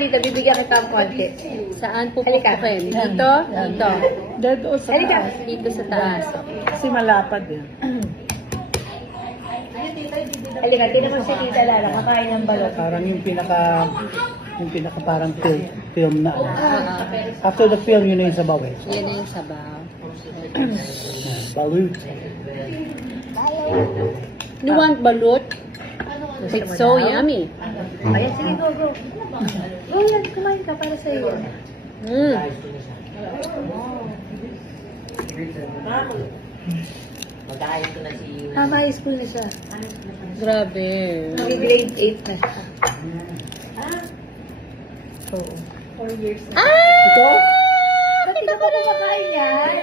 dito, bibigyan kita ng konti. Saan Halika. pupukukin? Dito? Dito. Dead o sa Halika. taas. Dito sa taas. Kasi malapad yan. Halika, tinan mo si Tita Lala, kakain ng balot. Parang yung pinaka parang film na. After the film, yun na yung sabaw eh. Yan na yung sabaw. Balut. You want balut? It's so yummy. Ayan, sige, go, go. Go yan, kumain ka para sa iyo. Mm. Tama, high school na siya. Grabe. Grade 8 na siya. Oo. 4 years na. Ito? Bakit ka pa kumakain yan?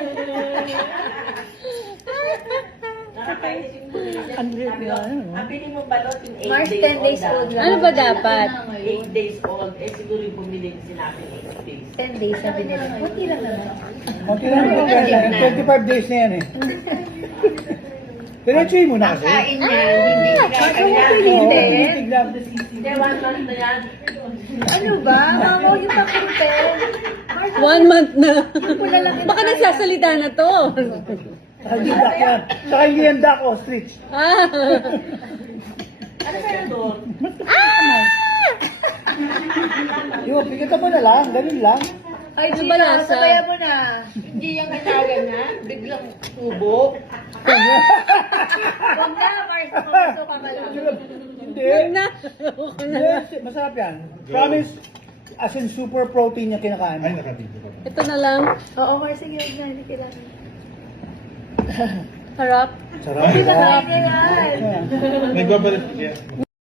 Ang weird nga. Pili mo balot yung 8 Mars, days 10 days old lang. Ano ba dapat? 8 days old. Eh siguro yung bumili ko sinabi 8 days. 10 days na binili. Kunti lang naman. Kunti lang ito. 25 days na yan eh. Diretsuhin mo na kasi. Kain yan, hindi Kaya Oo, pilitin. tignan. Hindi, 1 month na yan. Ano ba? Mama, yung pakuritin. 1 month na. Wala lang Baka nagsasalita na to. Saka hindi duck yan. Saka hindi yan duck ostrich. Ah. Ano kaya doon? Yo, pigitan mo na lang. Ganun lang. Ay, Ano Gina, ba lasa? sabayan mo na. Hindi yung kinawa na, biglang tubo. Huwag na, Mars. Mamaso ka ka lang. Hindi. Huwag na. Yes, masarap yan. Promise, as in super protein yung kinakain. Ito na lang. Oo, Mars, sige, huwag na. Hindi kailangan. Harap. Sarap. Hindi na kain niya yan. Ayan. Nagbabalik. Yeah.